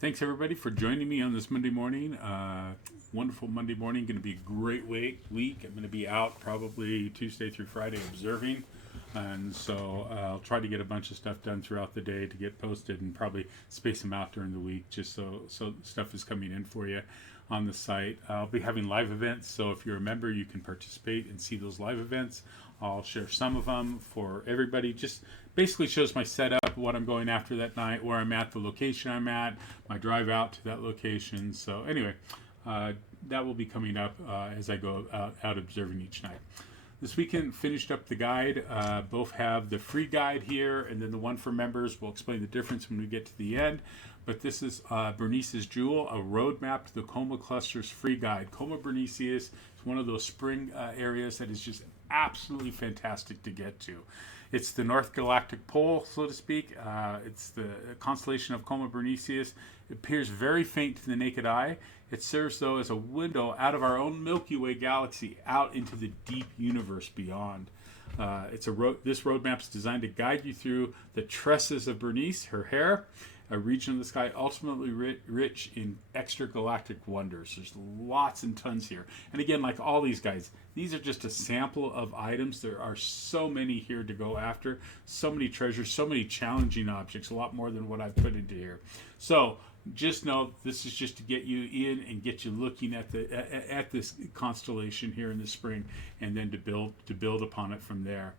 Thanks everybody for joining me on this Monday morning. Wonderful Monday morning. Going to be a great week. I'm going to be out probably Tuesday through Friday observing, and so I'll try to get a bunch of stuff done throughout the day to get posted, and probably space them out during the week just so stuff is coming in for you on the site. I'll be having live events, so if you're a member, you can participate and see those live events. I'll share some of them for everybody. Just basically shows my setup, what I'm going after that night, where I'm at, the location I'm at, my drive out to that location. So anyway, that will be coming up as I go out observing each night. This weekend finished up the guide. Both have the free guide here, and then the one for members. We'll explain the difference when we get to the end. But this is Berenices Jewel, a roadmap to the Coma Cluster's free guide. Coma Berenices is one of those spring areas that is just absolutely fantastic to get to. It's the North Galactic Pole, so to speak. It's the constellation of Coma Berenices. It appears very faint to the naked eye. It serves, though, as a window out of our own Milky Way galaxy, out into the deep universe beyond. This roadmap is designed to guide you through the tresses of Berenice, her hair, a region of the sky ultimately rich in extragalactic wonders. There's lots and tons here. And again, like all these guys, these are just a sample of items. There are so many here to go after, so many treasures, so many challenging objects, a lot more than what I've put into here. So just know this is just to get you in and get you looking at this constellation here in the spring, and then to build upon it from there.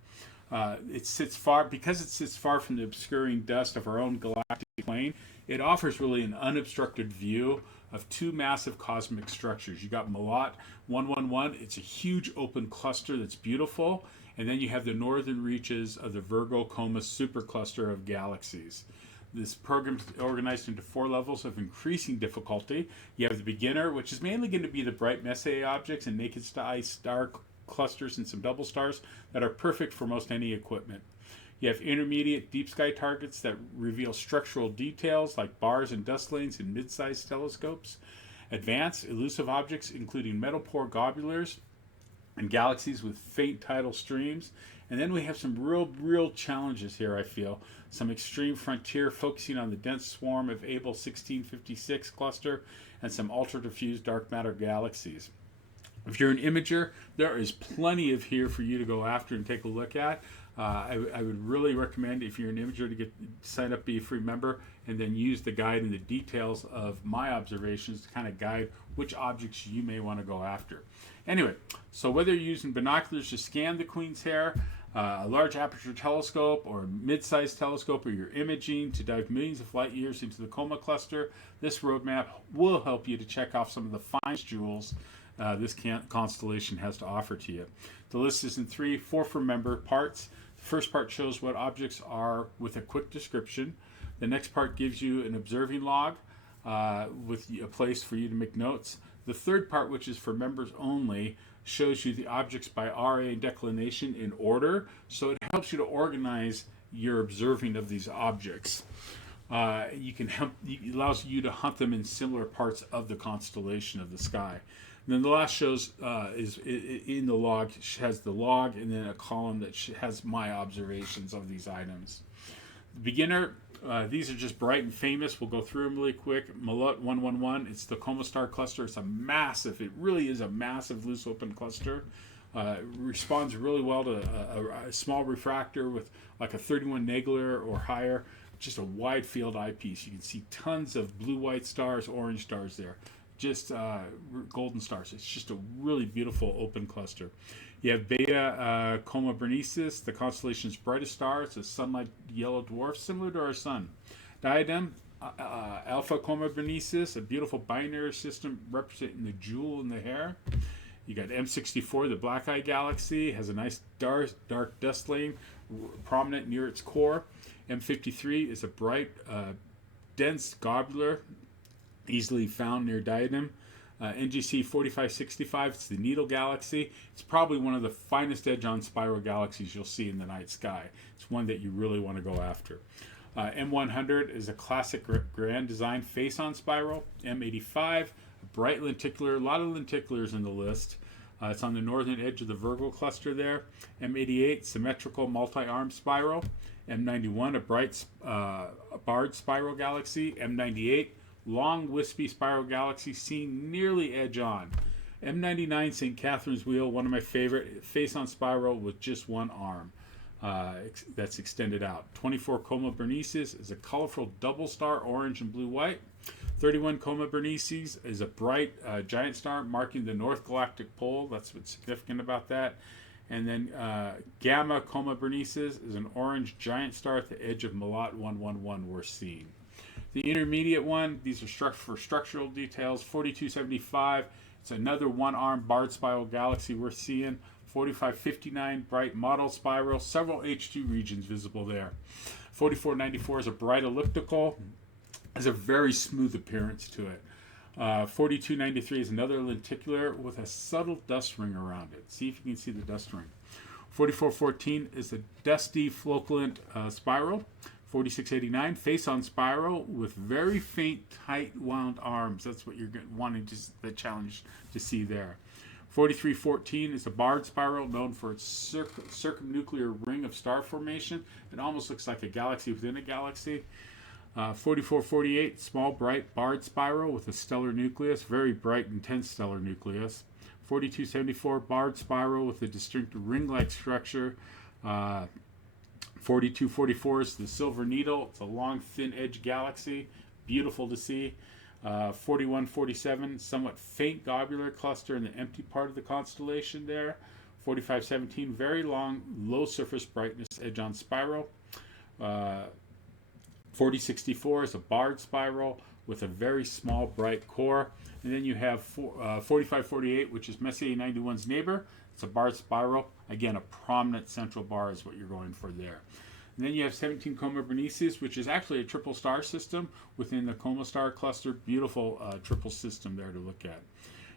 It sits far from the obscuring dust of our own galactic plane. It offers really an unobstructed view of two massive cosmic structures. You got Malat 111. It's a huge open cluster that's beautiful, and then you have the northern reaches of the Virgo Coma supercluster of galaxies. This program is organized into 4 levels of increasing difficulty. You have the beginner, which is mainly going to be the bright Messier objects and naked eye star clusters and some double stars that are perfect for most any equipment. You have intermediate deep sky targets that reveal structural details like bars and dust lanes in mid-sized telescopes. Advanced elusive objects including metal poor globulars and galaxies with faint tidal streams. And then we have some real challenges here, I feel. Some extreme frontier focusing on the dense swarm of Abell 1656 cluster and some ultra-diffuse dark matter galaxies. If you're an imager, there is plenty of here for you to go after and take a look at. I would really recommend, if you're an imager, to sign up, be a free member, and then use the guide and the details of my observations to kind of guide which objects you may want to go after. Anyway, so whether you're using binoculars to scan the Queen's hair, a large aperture telescope or a mid-sized telescope, or you're imaging to dive millions of light years into the Coma cluster, this roadmap will help you to check off some of the finest jewels this constellation has to offer to you. The list is in 4 for member parts. The first part shows what objects are with a quick description. The next part gives you an observing log with a place for you to make notes. The third part, which is for members only, shows you the objects by RA and declination in order, so it helps you to organize your observing of these objects. It allows you to hunt them in similar parts of the constellation of the sky. And then the last shows is in the log, has the log and then a column that has my observations of these items. The beginner, these are just bright and famous. We'll go through them really quick. Malat 111, it's the Coma star cluster. It really is a massive loose open cluster. It responds really well to a small refractor with like a 31 Nagler or higher, just a wide field eyepiece. You can see tons of blue-white stars, orange stars there. Just golden stars. It's just a really beautiful open cluster. You have Beta Coma Berenices, the constellation's brightest star. It's a sunlight yellow dwarf, similar to our sun. Diadem, Alpha Coma Berenices, a beautiful binary system representing the jewel in the hair. You got M64, the black eye galaxy, has a nice dark dust lane prominent near its core. M53 is a bright, dense globular, easily found near Diadem. NGC 4565, it's the Needle Galaxy. It's probably one of the finest edge-on spiral galaxies you'll see in the night sky. It's one that you really want to go after. M100 is a classic grand design face-on spiral. M85, a bright lenticular, a lot of lenticulars in the list. It's on the northern edge of the Virgo cluster there. M88, symmetrical multi-arm spiral. M91, a bright barred spiral galaxy. M98, long wispy spiral galaxy seen nearly edge on. M99 St. Catherine's Wheel, one of my favorite, face on spiral with just one arm that's extended out. 24 Coma Berenices is a colorful double star, orange and blue white. 31 Coma Berenices is a bright giant star marking the North Galactic Pole. That's what's significant about that. And then Gamma Coma Berenices is an orange giant star at the edge of Melat 111 we're seeing. The intermediate one, these are for structural details, 4275. It's another one-armed barred spiral galaxy we're seeing. 4559, bright mottled spiral, several H2 regions visible there. 4494 is a bright elliptical. Has a very smooth appearance to it. 4293 is another lenticular with a subtle dust ring around it. See if you can see the dust ring. 4414 is a dusty flocculent spiral. 4689, face on spiral with very faint, tight wound arms. That's what you're wanting the challenge to see there. 4314 is a barred spiral known for its circumnuclear ring of star formation. It almost looks like a galaxy within a galaxy. 4448, small, bright, barred spiral with a stellar nucleus, very bright, intense stellar nucleus. 4274, barred spiral with a distinct ring-like structure. 4244 is the Silver Needle. It's a long, thin-edged galaxy, beautiful to see. 4147, somewhat faint globular cluster in the empty part of the constellation there. 4517, very long, low surface brightness edge-on spiral. 4064 is a barred spiral with a very small, bright core. And then you have 4548, which is Messier 91's neighbor. It's a barred spiral. Again, a prominent central bar is what you're going for there. And then you have 17 Coma Berenices, which is actually a triple star system within the Coma star cluster. Beautiful triple system there to look at.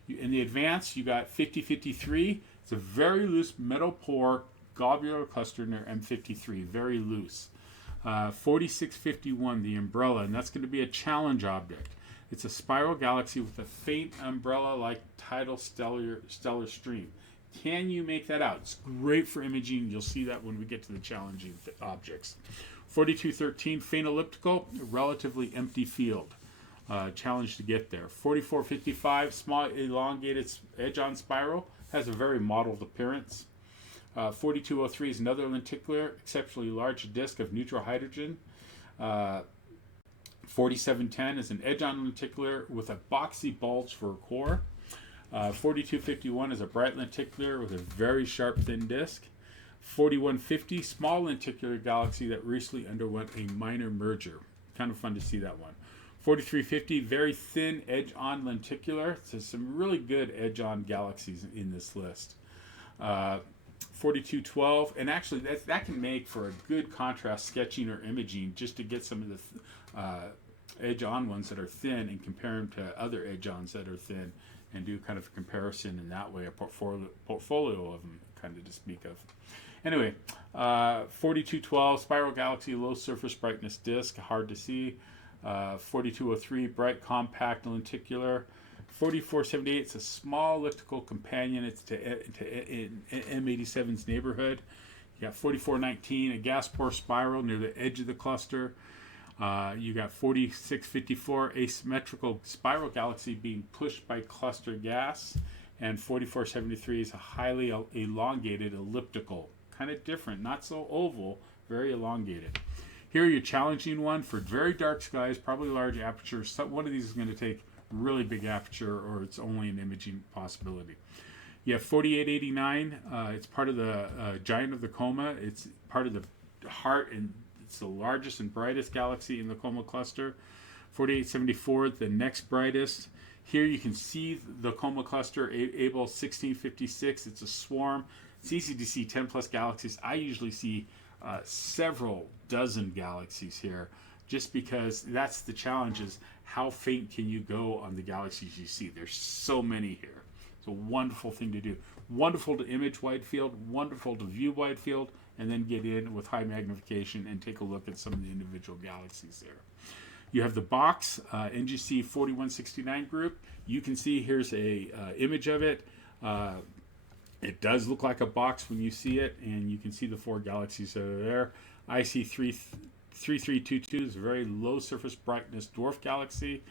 In the advance, you got 5053. It's a very loose metal pore globular cluster near M53, very loose. 4651, the umbrella, and that's going to be a challenge object. It's a spiral galaxy with a faint umbrella-like tidal stellar stream. Can you make that out? It's great for imaging. You'll see that when we get to the challenging objects. 4213, faint elliptical, relatively empty field. Challenge to get there. 4455, small elongated edge-on spiral, has a very mottled appearance. 4203 is another lenticular, exceptionally large disk of neutral hydrogen. 4710 is an edge-on lenticular with a boxy bulge for a core. 4251 is a bright lenticular with a very sharp, thin disk. 4150, small lenticular galaxy that recently underwent a minor merger. Kind of fun to see that one. 4350, very thin edge-on lenticular. So some really good edge-on galaxies in this list. 4212, and actually that can make for a good contrast sketching or imaging just to get some of the edge-on ones that are thin and compare them to other edge-ons that are thin and do kind of a comparison in that way, a portfolio of them kind of to speak of. Anyway, 4212, spiral galaxy, low surface brightness disk, hard to see. 4203, bright compact lenticular. 4478, it's a small elliptical companion. It's to M87's neighborhood. You got 4419, a gas pore spiral near the edge of the cluster. You got 4654, asymmetrical spiral galaxy being pushed by cluster gas. And 4473 is a highly elongated elliptical. Kind of different, not so oval, very elongated. Here, your challenging one for very dark skies, probably large aperture. One of these is going to take really big aperture, or it's only an imaging possibility. You have 4889. It's part of the giant of the Coma. It's part of the heart, and it's the largest and brightest galaxy in the Coma cluster. 4874, the next brightest. Here you can see the Coma cluster, Abel 1656. It's a swarm. It's easy to see 10 plus galaxies. I usually see several dozen galaxies here, just because that's the challenge, is how faint can you go on the galaxies you see. There's so many here. It's a wonderful thing to do. Wonderful to image wide field, wonderful to view wide field, and then get in with high magnification and take a look at some of the individual galaxies there. You have the box, NGC 4169 group. You can see here's a image of it. It does look like a box when you see it, and you can see the four galaxies that are there. IC 3322 is a very low surface brightness dwarf galaxy.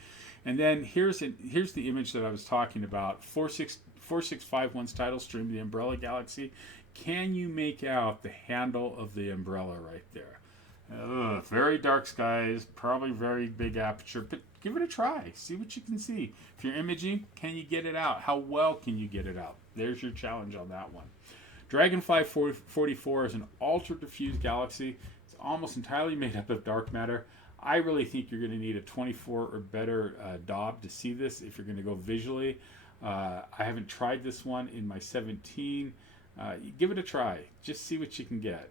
And then here's the image that I was talking about. 4651's tidal stream, the umbrella galaxy. Can you make out the handle of the umbrella right there? Very dark skies, probably very big aperture, but give it a try. See what you can see. If you're imaging, can you get it out? How well can you get it out? There's your challenge on that one. Dragonfly 44 is an ultra diffuse galaxy. It's almost entirely made up of dark matter. I really think you're going to need a 24 or better Dob to see this if you're going to go visually. I haven't tried this one in my 17. Give it a try. Just see what you can get.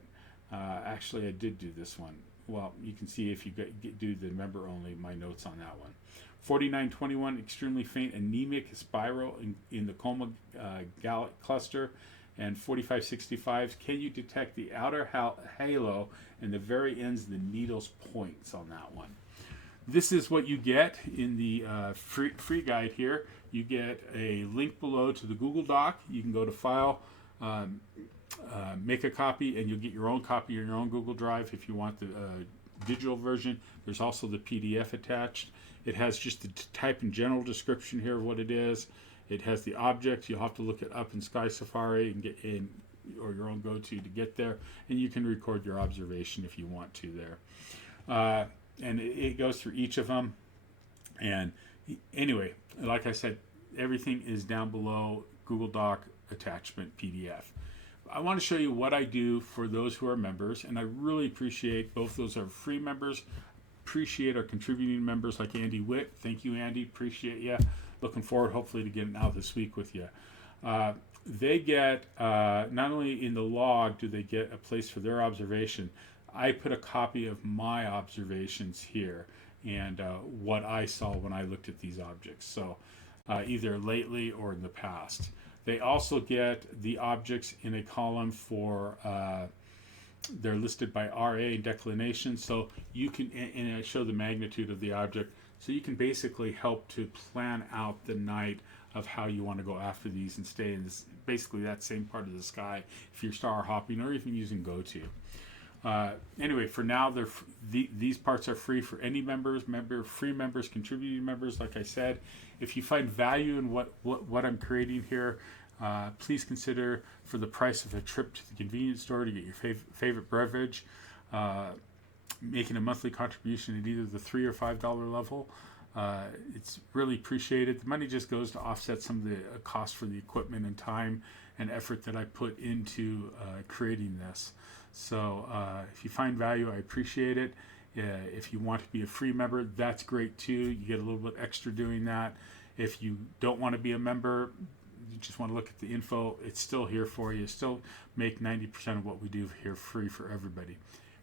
Actually, I did do this one. Well, you can see if you do the member only, my notes on that one. 4921, extremely faint anemic spiral in the Coma cluster. And 4565, can you detect the outer halo and the very ends of the needle's points on that one? This is what you get in the free guide here. You get a link below to the Google Doc. You can go to File, make a copy, and you'll get your own copy in your own Google Drive if you want the digital version. There's also the PDF attached. It has just the type and general description here of what it is. It has the objects. You'll have to look it up in Sky Safari and get in, or your own go-to to get there, and you can record your observation if you want to there. And it goes through each of them. And anyway, like I said, everything is down below, Google Doc attachment PDF. I want to show you what I do for those who are members, and I really appreciate both those are free members. Appreciate our contributing members like Andy Witt. Thank you, Andy. Appreciate you. Looking forward, hopefully, to getting out this week with you. They get, not only in the log do they get a place for their observation, I put a copy of my observations here and what I saw when I looked at these objects. So either lately or in the past. They also get the objects in a column for, they're listed by RA and declination. So you can, and I show the magnitude of the object. So you can basically help to plan out the night of how you want to go after these and stay in this, basically that same part of the sky if you're star hopping or even using GoTo. Anyway, for now, these parts are free for any members, free members, contributing members. Like I said, if you find value in what I'm creating here, please consider, for the price of a trip to the convenience store to get your favorite beverage, making a monthly contribution at either the $3 or $5 level. It's really appreciated. The money just goes to offset some of the cost for the equipment and time and effort that I put into creating this. So if you find value, I appreciate it. If you want to be a free member, that's great too. You get a little bit extra doing that. If you don't want to be a member, you just want to look at the info, it's still here for you. Still make 90% of what we do here free for everybody.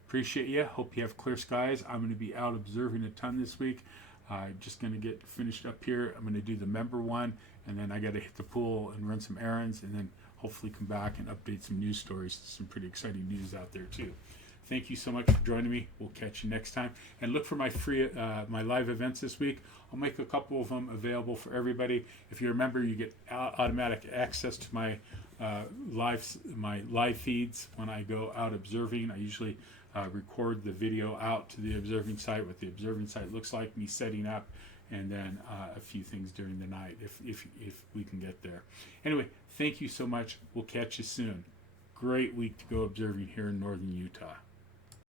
Appreciate you. Hope you have clear skies. I'm going to be out observing a ton this week. I'm just going to get finished up here. I'm going to do the member one, and then I got to hit the pool and run some errands, and then hopefully come back and update some news stories. Some pretty exciting news out there too. Thank you so much for joining me. We'll catch you next time. And look for my free, my live events this week. I'll make a couple of them available for everybody. If you're a member, you get automatic access to my live feeds when I go out observing. I usually record the video out to the observing site, what the observing site looks like, me setting up, and then a few things during the night if we can get there. Anyway, thank you so much. We'll catch you soon. Great week to go observing here in northern Utah.